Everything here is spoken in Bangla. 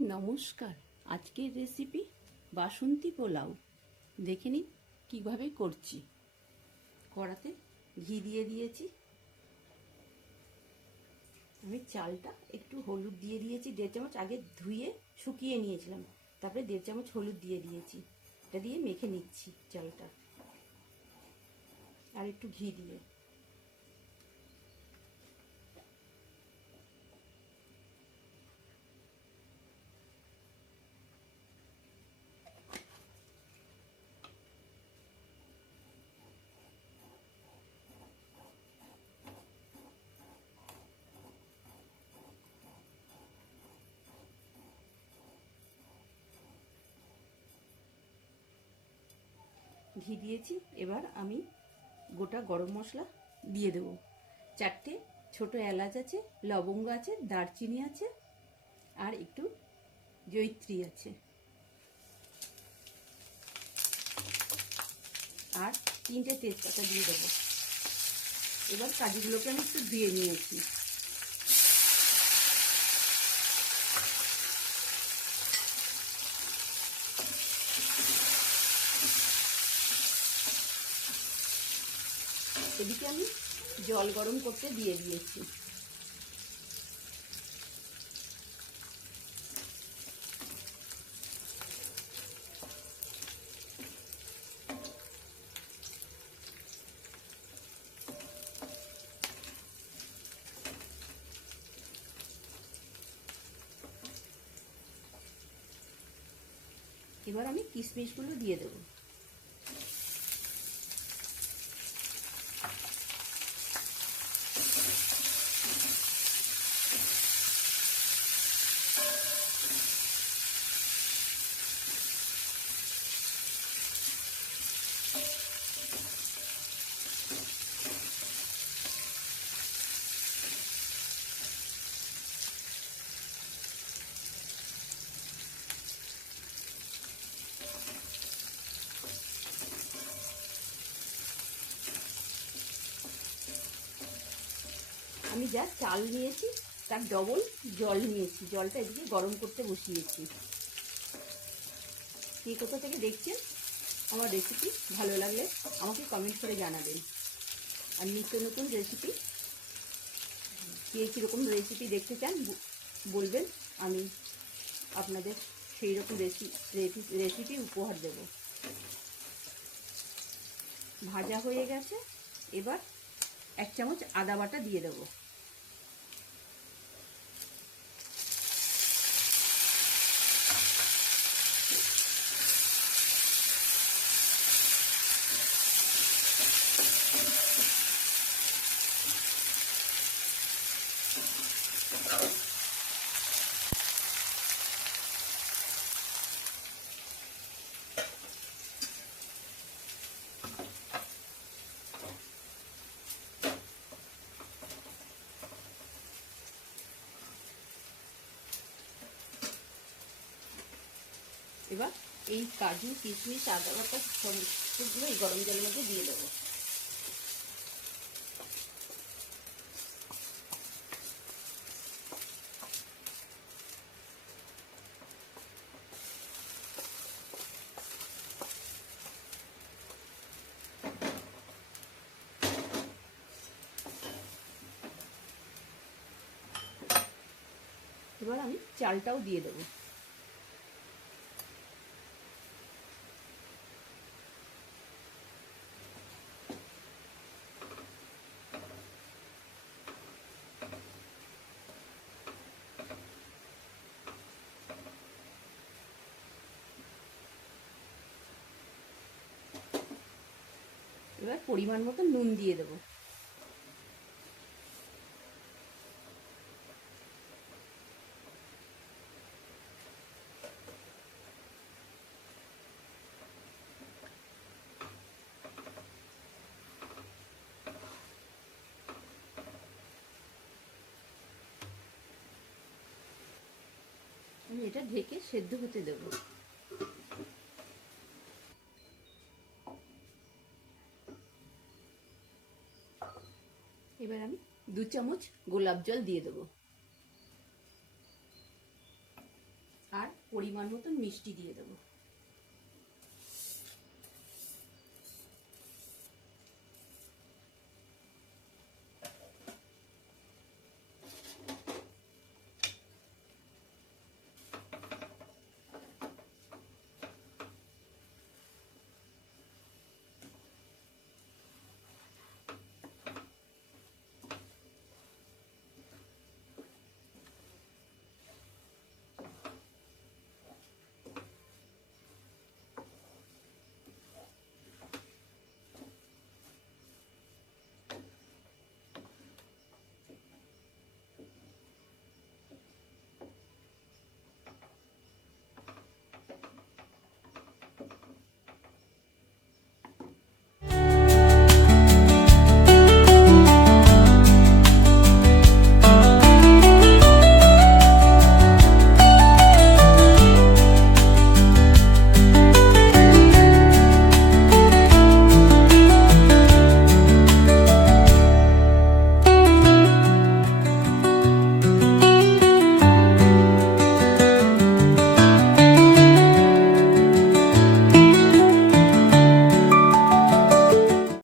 নমস্কার। আজকের রেসিপি বাসন্তী পোলাও। দেখে নিন কীভাবে করছি। কড়াতে ঘি দিয়ে দিয়েছি। আমি চালটা একটু হলুদ দিয়ে দিয়েছি। দেড় চামচ আগে ধুয়ে শুকিয়ে নিয়েছিলাম। তারপরে দেড় চামচ হলুদ দিয়ে দিয়েছি। এটা দিয়ে মেখে নিচ্ছি চালটা। আর একটু ঘি দিয়ে। ঘি দিয়েছি। এবার আমি গোটা গরম মশলা দিয়ে দেবো। চারটে ছোট এলাচ আছে, লবঙ্গ আছে, দারচিনি আছে, আর একটু জৈত্রী আছে। আর তিনটে তেজপাতা দিয়ে দেবো। এবার কাজুগুলোকে আমি একটু ধুয়ে নিয়েছি। এদিকে আমি জল গরম করতে দিয়ে দিয়েছি। এবার আমি কিশমিশগুলো দিয়ে দেবো। আমি যা চাল নিয়েছি, তার ডবল জল নিয়েছি। জলটা এদিকে গরম করতে বসিয়েছি। কে কোথা থেকে দেখছেন? আমার রেসিপি ভালো লাগলে আমাকে কমেন্ট করে জানাবেন। আর নিত্য নতুন রেসিপি কে কীরকম রেসিপি দেখতে চান বলবেন, আমি আপনাদের সেই রকম রেসিপি রেসিপি উপহার দেব। ভাজা হয়ে গেছে, এবার এক চামচ আদা বাটা দিয়ে দেবো। এবার এই কাজু কিশমিশ আদা বাটা সমস্তগুলো এই গরম জলের মধ্যে দিয়ে দেবো। এবার আমি চালটাও দিয়ে দেবো। এবার পরিমাণ মতো নুন দিয়ে দেবো আমি এটা ঢেকে সেদ্ধ হতে দেব। এবার আমি দু চামচ গোলাপ জল দিয়ে দেব। আর পরিমাণ মতন মিষ্টি দিয়ে দেবো।